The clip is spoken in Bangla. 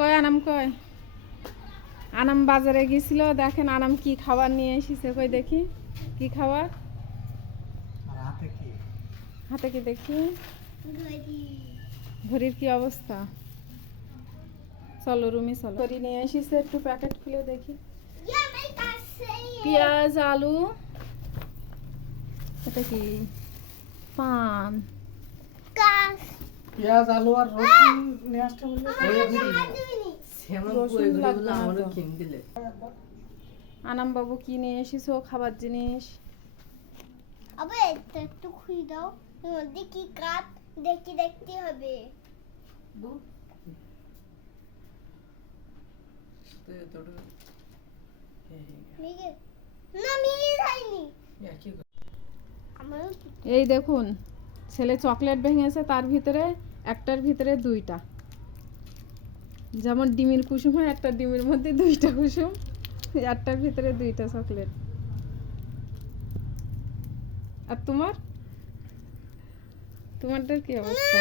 কয় আনাম কয় আনাম বাজারে গেছিল, দেখেন আনাম কি খাবার নিয়ে এসেছে, কই দেখি কি খাবার। হাতে কি দেখি, ঘড়ির কি অবস্থা। চলো রুমে চলো, ঘড়ি নিয়ে এসেছে, একটু প্যাকেট খুলে দেখি। পেঁয়াজ, আলু, এটা কি পান, পেঁয়াজ আলু আর রসুন নিয়ে আসতে বললে রসুন লাগবে না তো। আনাম বাবু কি নিয়ে এসেছো খাবার জিনিস। আবে একটু খুই দাও, দেখি কাট, দেখতে হবে। না মিলে যায়নি। এই দেখুন, ছেলে চকলেট ভেঙেছে, তার ভিতরে একটার ভিতরে দুইটা, যেমন ডিমের কুসুম হয়, একটা ডিমের মধ্যে দুইটা কুসুম, একটার ভিতরে দুইটা চকলেট। আর তোমারটার কি অবস্থা?